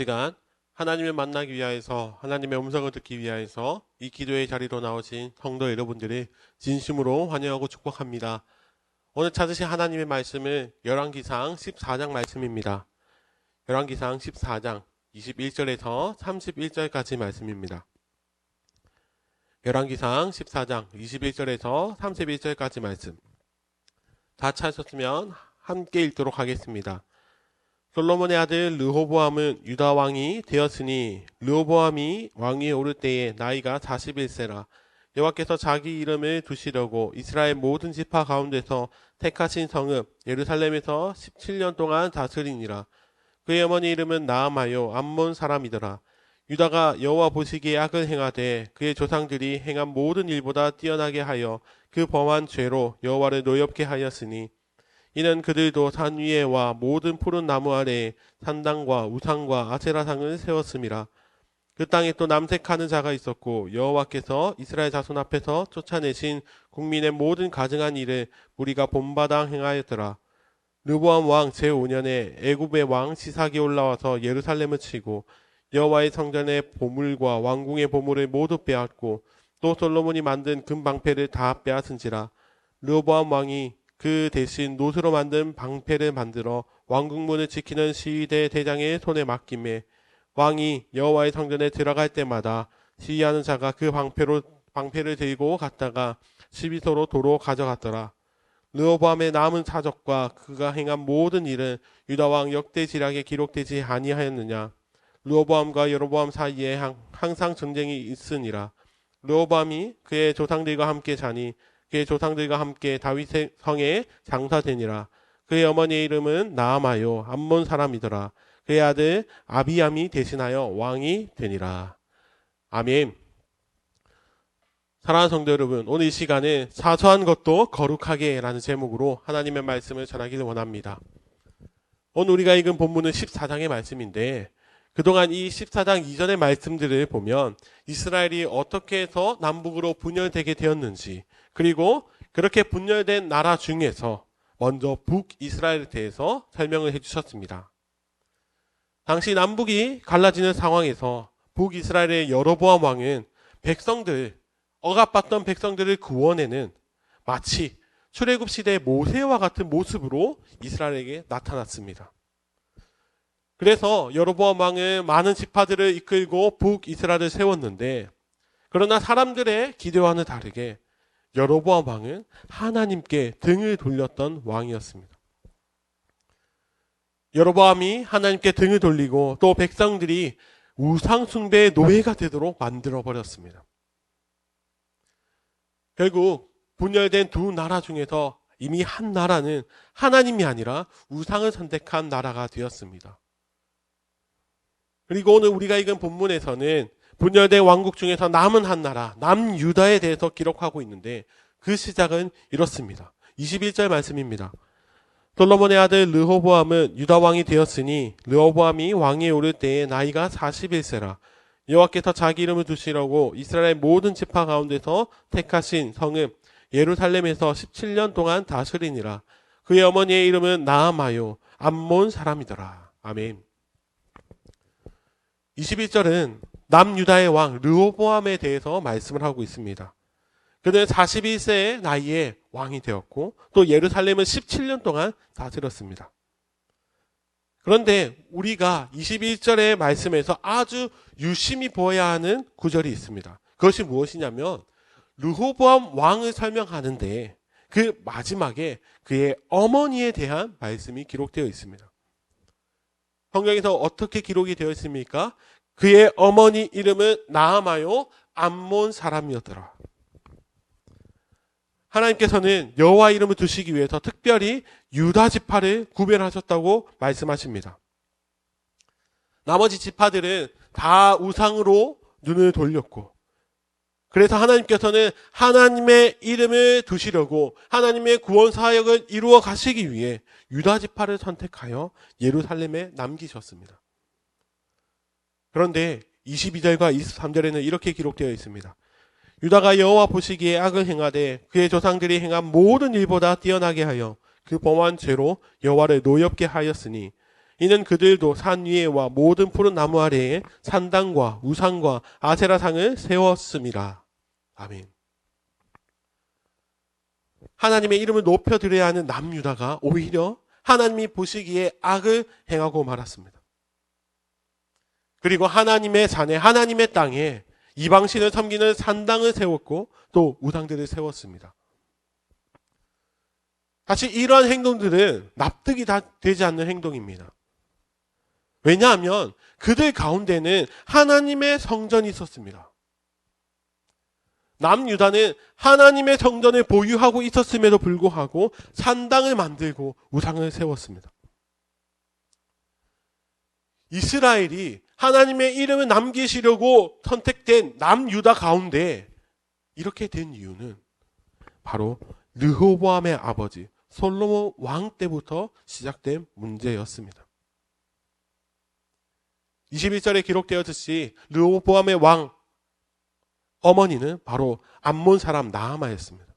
시간 하나님을 만나기 위하여서 하나님의 음성을 듣기 위하여서 이 기도의 자리로 나오신 성도 여러분들을 진심으로 환영하고 축복합니다. 오늘 찾으신 하나님의 말씀은 열왕기상 14장 말씀입니다. 열왕기상 14장 21절에서 31절까지 말씀입니다. 열왕기상 14장 21절에서 31절까지 말씀. 다 찾으셨으면 함께 읽도록 하겠습니다. 솔로몬의 아들 르호보암은 유다 왕이 되었으니 르호보암이 왕위에 오를 때에 나이가 41세라. 여호와께서 자기 이름을 두시려고 이스라엘 모든 지파 가운데서 택하신 성읍 예루살렘에서 17년 동안 다스리니라. 그의 어머니 이름은 나아마요 암몬 사람이더라. 유다가 여호와 보시기에 악을 행하되 그의 조상들이 행한 모든 일보다 뛰어나게 하여 그 범한 죄로 여호와를 노엽게 하였으니 이는 그들도 산 위에와 모든 푸른 나무 아래에 산당과 우상과 아세라상을 세웠음이라. 그 땅에 또 남색하는 자가 있었고 여호와께서 이스라엘 자손 앞에서 쫓아내신 국민의 모든 가증한 일을 무리가 본바다 행하였더라. 르보암 왕 제5년에 애굽의 왕 시삭이 올라와서 예루살렘을 치고 여호와의 성전의 보물과 왕궁의 보물을 모두 빼앗고 또 솔로몬이 만든 금방패를 다 빼앗은지라. 르보암 왕이 그 대신 노스로 만든 방패를 만들어 왕궁문을 지키는 시위대 대장의 손에 맡김에 왕이 여호와의 성전에 들어갈 때마다 시위하는 자가 그 방패를 들고 갔다가 시비소로 도로 가져갔더라. 르호보암의 남은 사적과 그가 행한 모든 일은 유다 왕 역대지략에 기록되지 아니하였느냐. 르호보암과 여로보암 사이에 항상 전쟁이 있으니라. 르호보암이 그의 조상들과 함께 자니 그의 조상들과 함께 다윗의 성에 장사되니라. 그의 어머니의 이름은 나아마요 암몬 사람이더라. 그의 아들 아비암이 대신하여 왕이 되니라. 아멘. 사랑하는 성도 여러분, 오늘 이 시간에 사소한 것도 거룩하게 라는 제목으로 하나님의 말씀을 전하기를 원합니다. 오늘 우리가 읽은 본문은 14장의 말씀인데 그동안 이 14장 이전의 말씀들을 보면 이스라엘이 어떻게 해서 남북으로 분열되게 되었는지, 그리고 그렇게 분열된 나라 중에서 먼저 북이스라엘에 대해서 설명을 해주셨습니다. 당시 남북이 갈라지는 상황에서 북이스라엘의 여로보암 왕은 억압받던 백성들을 구원해는 마치 출애굽 시대의 모세와 같은 모습으로 이스라엘에게 나타났습니다. 그래서 여로보암 왕은 많은 지파들을 이끌고 북이스라엘을 세웠는데, 그러나 사람들의 기대와는 다르게 여로보암 왕은 하나님께 등을 돌렸던 왕이었습니다. 여로보암이 하나님께 등을 돌리고 또 백성들이 우상 숭배의 노예가 되도록 만들어 버렸습니다. 결국 분열된 두 나라 중에서 이미 한 나라는 하나님이 아니라 우상을 선택한 나라가 되었습니다. 그리고 오늘 우리가 읽은 본문에서는 분열된 왕국 중에서 남은 한 나라, 남유다에 대해서 기록하고 있는데 그 시작은 이렇습니다. 21절 말씀입니다. 솔로몬의 아들 르호보암은 유다 왕이 되었으니 르호보암이 왕위에 오를 때에 나이가 41세라. 여호와께서 자기 이름을 두시려고 이스라엘 모든 지파 가운데서 택하신 성읍 예루살렘에서 17년 동안 다스리니라. 그의 어머니의 이름은 나아마요 암몬 사람이더라. 아멘. 21절은 남유다의 왕 르호보암에 대해서 말씀을 하고 있습니다. 그는 41세의 나이에 왕이 되었고 또 예루살렘을 17년 동안 다스렸습니다. 그런데 우리가 21절의 말씀에서 아주 유심히 보아야 하는 구절이 있습니다. 그것이 무엇이냐면 르호보암 왕을 설명하는데 그 마지막에 그의 어머니에 대한 말씀이 기록되어 있습니다. 성경에서 어떻게 기록이 되어 있습니까? 그의 어머니 이름은 나아마요 암몬 사람이었더라. 하나님께서는 여호와 이름을 두시기 위해서 특별히 유다 지파를 구별하셨다고 말씀하십니다. 나머지 지파들은 다 우상으로 눈을 돌렸고, 그래서 하나님께서는 하나님의 이름을 두시려고 하나님의 구원 사역을 이루어 가시기 위해 유다 지파를 선택하여 예루살렘에 남기셨습니다. 그런데 22절과 23절에는 이렇게 기록되어 있습니다. 유다가 여호와 보시기에 악을 행하되 그의 조상들이 행한 모든 일보다 뛰어나게 하여 그 범한 죄로 여호와를 노엽게 하였으니 이는 그들도 산 위에와 모든 푸른 나무 아래에 산당과 우상과 아세라상을 세웠습니다. 아멘. 하나님의 이름을 높여드려야 하는 남유다가 오히려 하나님이 보시기에 악을 행하고 말았습니다. 그리고 하나님의 산에, 하나님의 땅에 이방신을 섬기는 산당을 세웠고 또 우상들을 세웠습니다. 사실 이러한 행동들은 납득이 다 되지 않는 행동입니다. 왜냐하면 그들 가운데는 하나님의 성전이 있었습니다. 남유다는 하나님의 성전을 보유하고 있었음에도 불구하고 산당을 만들고 우상을 세웠습니다. 이스라엘이 하나님의 이름을 남기시려고 선택된 남유다 가운데 이렇게 된 이유는 바로 르호보암의 아버지 솔로몬 왕 때부터 시작된 문제였습니다. 21절에 기록되었듯이 르호보암의 왕 어머니는 바로 암몬 사람 나아마였습니다.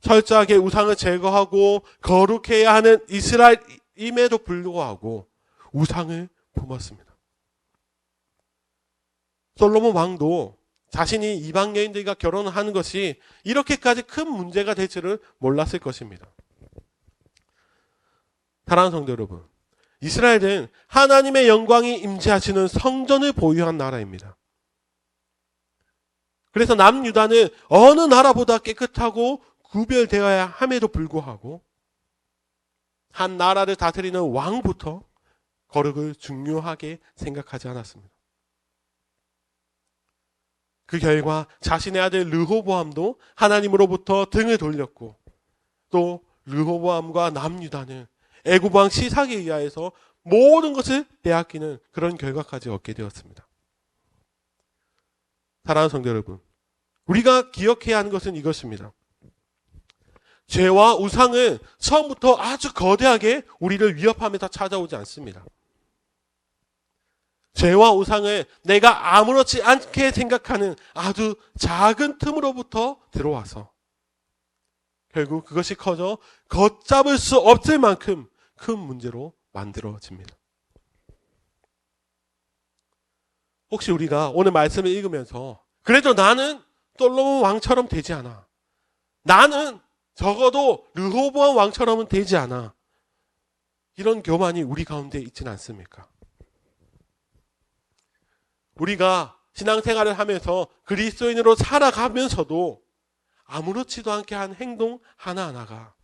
철저하게 우상을 제거하고 거룩해야 하는 이스라엘임에도 불구하고 우상을 품었습니다. 솔로몬 왕도 자신이 이방 여인들과 결혼을 하는 것이 이렇게까지 큰 문제가 될 줄을 몰랐을 것입니다. 사랑하는 성도 여러분, 이스라엘은 하나님의 영광이 임재하시는 성전을 보유한 나라입니다. 그래서 남유다는 어느 나라보다 깨끗하고 구별되어야 함에도 불구하고 한 나라를 다스리는 왕부터 거룩을 중요하게 생각하지 않았습니다. 그 결과 자신의 아들 르호보암도 하나님으로부터 등을 돌렸고 또 르호보암과 남유다는 애굽 왕 시삭에 의하여서 모든 것을 빼앗기는 그런 결과까지 얻게 되었습니다. 사랑하는 성도 여러분, 우리가 기억해야 하는 것은 이것입니다. 죄와 우상은 처음부터 아주 거대하게 우리를 위협하면서 찾아오지 않습니다. 죄와 우상을 내가 아무렇지 않게 생각하는 아주 작은 틈으로부터 들어와서 결국 그것이 커져 걷잡을 수 없을 만큼 큰 문제로 만들어집니다. 혹시 우리가 오늘 말씀을 읽으면서 그래도 나는 솔로몬 왕처럼 되지 않아. 나는 적어도 르호보암 왕처럼은 되지 않아. 이런 교만이 우리 가운데 있지는 않습니까? 우리가 신앙생활을 하면서 그리스도인으로 살아가면서도 아무렇지도 않게 한 행동 하나하나가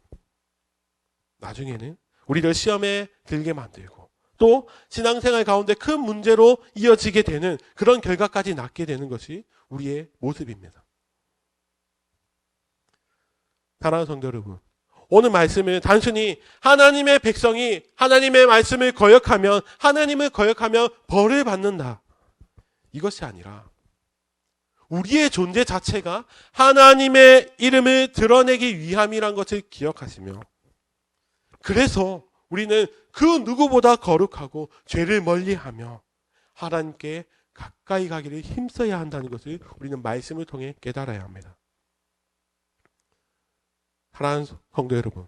나중에는 우리를 시험에 들게 만들고 또 신앙생활 가운데 큰 문제로 이어지게 되는 그런 결과까지 낳게 되는 것이 우리의 모습입니다. 사랑하는 성도 여러분, 오늘 말씀은 단순히 하나님의 백성이 하나님의 말씀을 거역하면 벌을 받는다. 이것이 아니라 우리의 존재 자체가 하나님의 이름을 드러내기 위함이란 것을 기억하시며 그래서 우리는 그 누구보다 거룩하고 죄를 멀리하며 하나님께 가까이 가기를 힘써야 한다는 것을 우리는 말씀을 통해 깨달아야 합니다. 사랑하는 성도 여러분,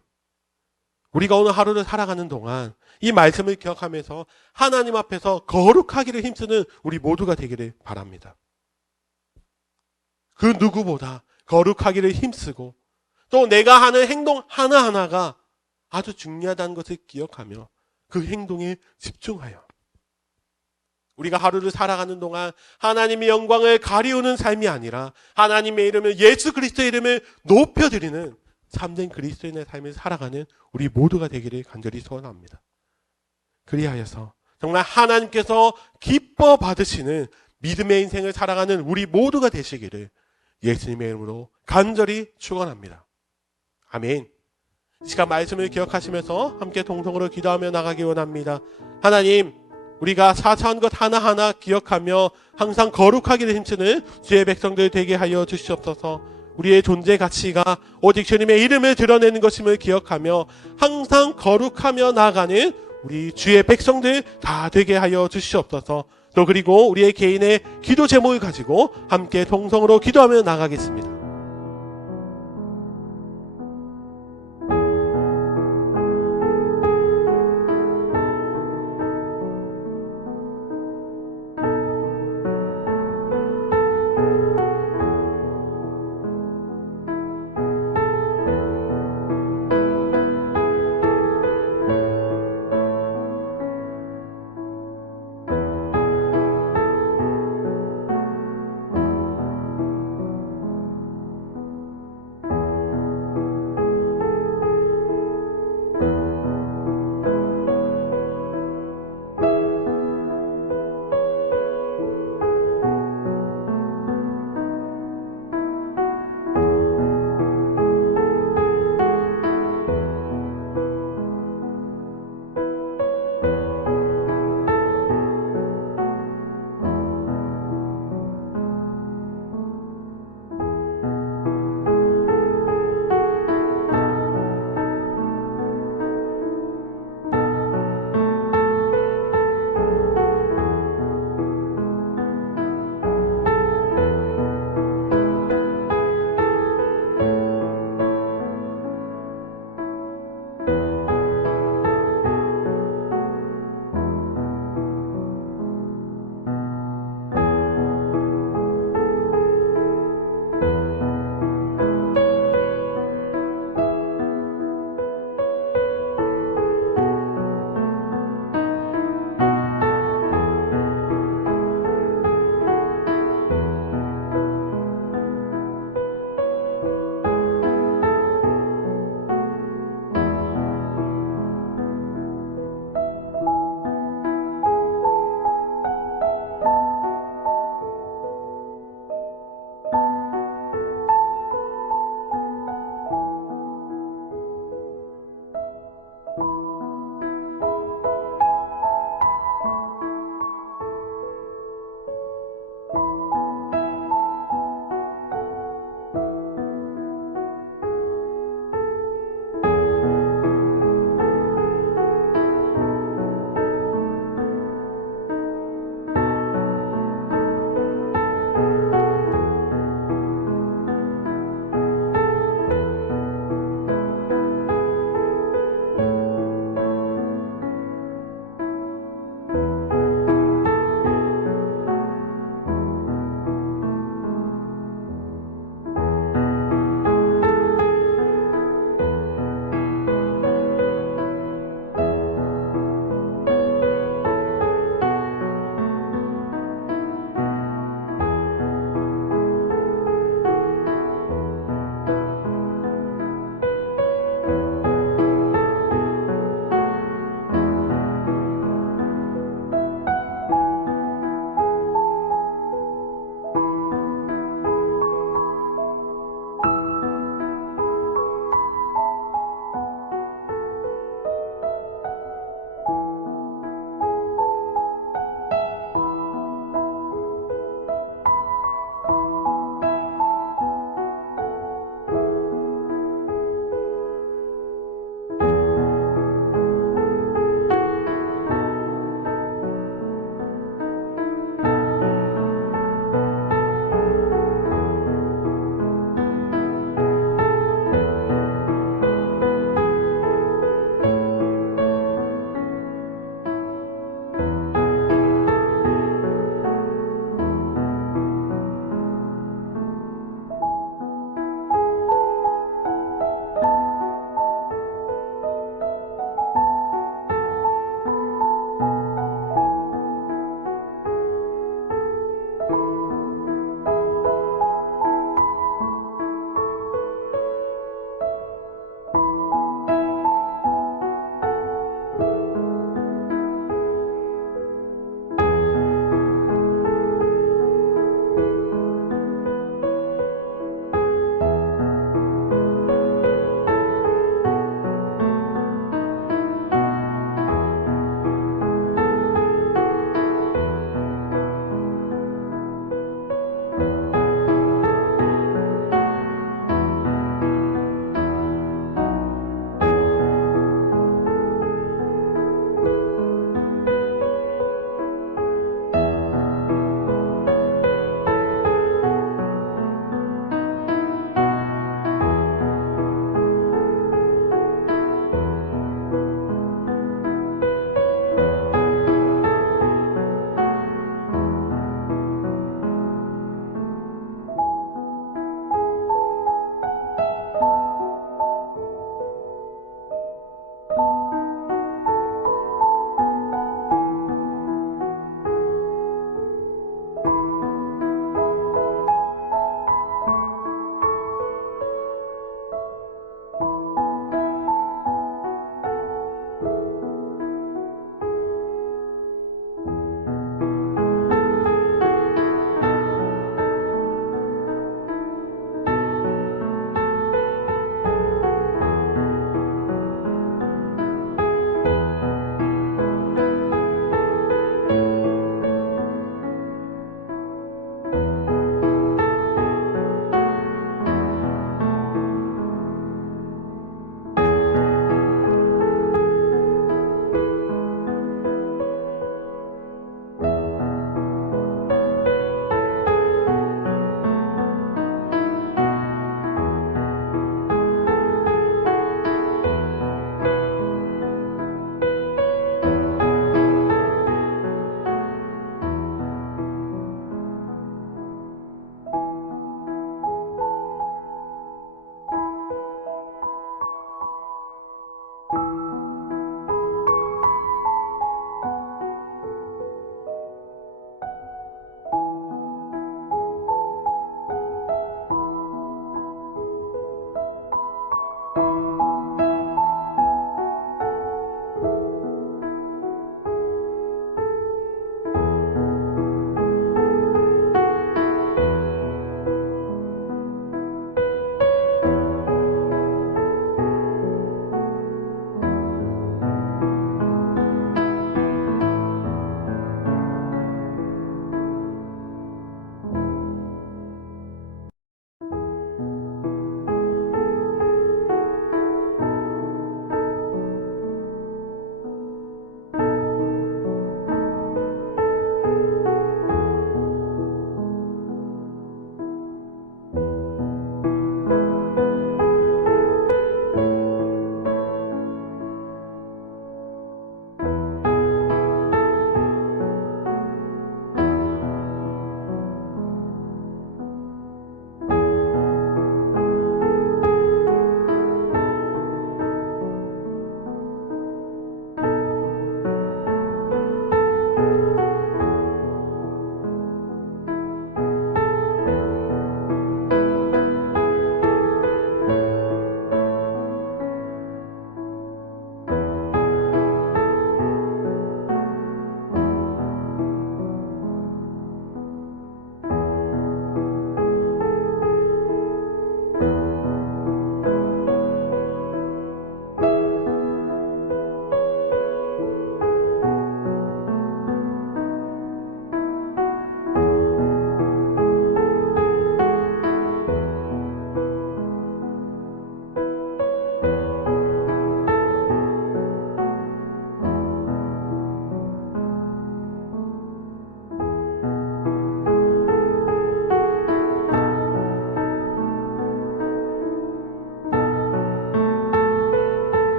우리가 오늘 하루를 살아가는 동안 이 말씀을 기억하면서 하나님 앞에서 거룩하기를 힘쓰는 우리 모두가 되기를 바랍니다. 그 누구보다 거룩하기를 힘쓰고 또 내가 하는 행동 하나하나가 아주 중요하다는 것을 기억하며 그 행동에 집중하여 우리가 하루를 살아가는 동안 하나님의 영광을 가리우는 삶이 아니라 하나님의 이름을, 예수 그리스도의 이름을 높여드리는 참된 그리스도인의 삶을 살아가는 우리 모두가 되기를 간절히 소원합니다. 그리하여서 정말 하나님께서 기뻐 받으시는 믿음의 인생을 살아가는 우리 모두가 되시기를 예수님의 이름으로 간절히 축원합니다. 아멘. 이 시간 말씀을 기억하시면서 함께 동성으로 기도하며 나가기 원합니다. 하나님, 우리가 사소한 것 하나하나 기억하며 항상 거룩하기를 힘쓰는 주의 백성들 되게 하여 주시옵소서. 우리의 존재 가치가 오직 주님의 이름을 드러내는 것임을 기억하며 항상 거룩하며 나아가는 우리 주의 백성들 다 되게 하여 주시옵소서. 또 그리고 우리의 개인의 기도 제목을 가지고 함께 동성으로 기도하며 나가겠습니다.